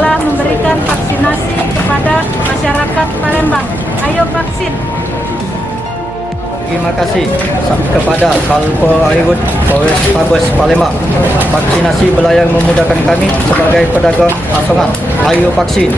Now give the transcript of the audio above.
telah memberikan vaksinasi kepada masyarakat Palembang. Ayo vaksin. Terima kasih kepada Salpo Airut Polrestabes Palembang. Vaksinasi belayar memudahkan kami sebagai pedagang asongan. Ayo vaksin.